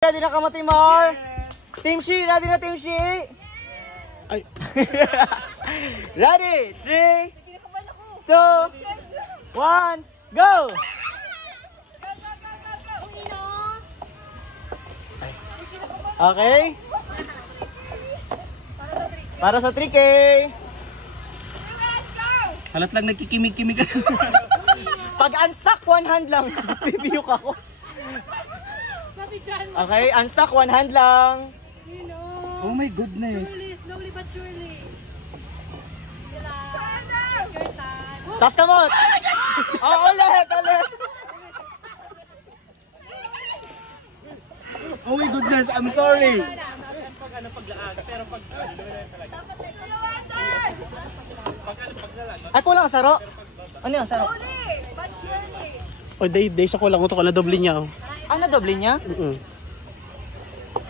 Ready na ka, Matimar? Team Shi, ready na Team Shi? Ay. Ready? 3, 2, 1, go! Okay? Para sa 3K. Halat lang nagkikimig-kimig. Pag unstuck, one hand lang. Bibiyok ako. Okay, unstuck, one hand lang. Oh my goodness. Slowly but surely. Tas kamot! Oh, ulit! Oh my goodness, I'm sorry. Ay, kulang ang saro. Ano yung saro? Oh, day siya ko lang ito ko na doble niya. Ah, nadoble niya?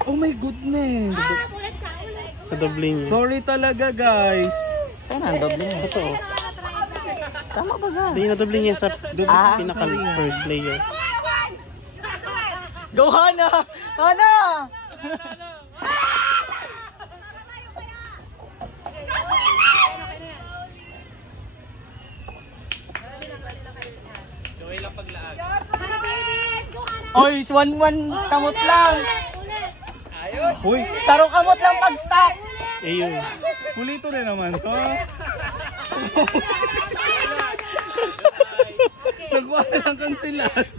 Oh my goodness. Na doble niya. Sorry talaga, guys. Saan ang doble niya? Ito. Tama ba ga? Hindi na doble niya sa pinaka first layer. Go, Hana! Hana! Oy, 1-1 kamot lang. Uy, Saro kamot lang pag stack. ayun. Pulito na naman to. Nakuha na lang kang silas.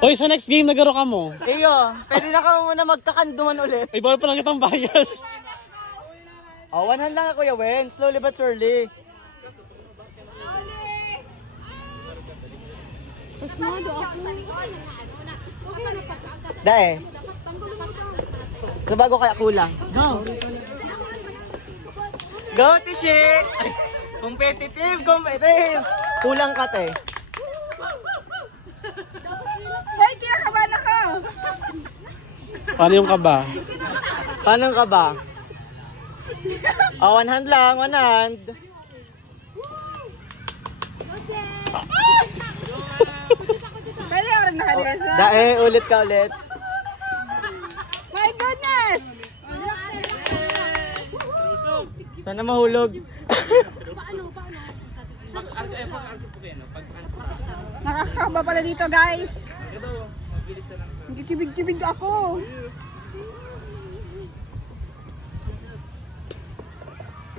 Oy, sa next game nagaro ka mo. Iyo, pwede na ka muna magkakanduman ulit. Ay, bawal pa lang kitang bias. Oh, 1 hand lang Kuya Wen. Slowly but surely. Dae. So bago kaya kulang. Go. Go, Tishi. Competitive. Kulang ka, te. Hoy, kinakabahan ako! Paano yung kaba? Paano ka ba? Oh, 1 hand lang, 1 hand. Pwede orang nakadesa? Dae, ulit ka ulit. My goodness! Sana mahulog. Nakakaba pala dito, guys. Nagkikibig-kibig ako.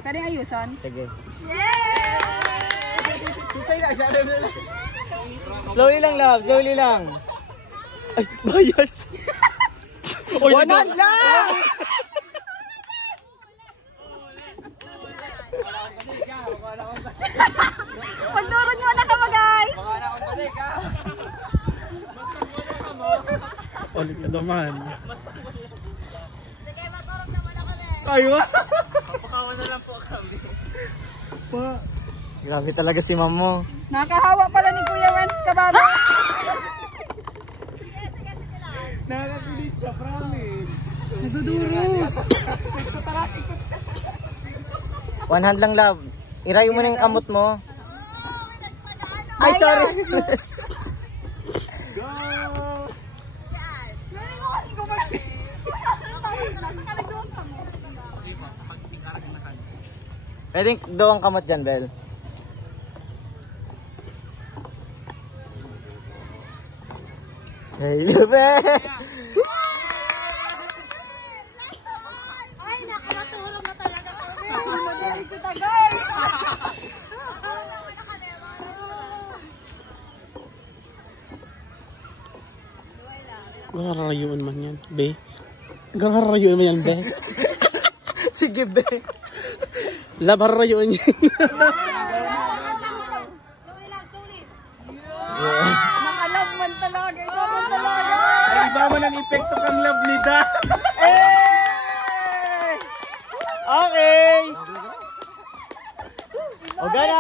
Pwede ayusan? Sige. Yay! Slowly lang, love. Slowly lang. Ay, bias. 1 hand lang! Pagdurod mo na kamo, guys! Ulit na naman. Sige, maturog naman ako na. Aywa. Papakawan na lang po kami. Grabe talaga si mamo. Nakahawa pala ni Kuya Wens kababa. Nakakulit siya, promise. Nagdudurus. 1 hand lang, love. Irayo mo na yung kamot mo. Ay, sorry. Pwedeng doon ang kamot dyan, Bel. Hey, Lube! Ay, nakakatulong na talaga kami. Magaling kita, guys. Gararayuan man yan, be. Gararayuan man yan, be. Sige, Be. Labarayuan yan. Nakalove man talaga. Ikaw man talaga. Ay, iba man ang epekto kang love ni Da. Okay! O, gana!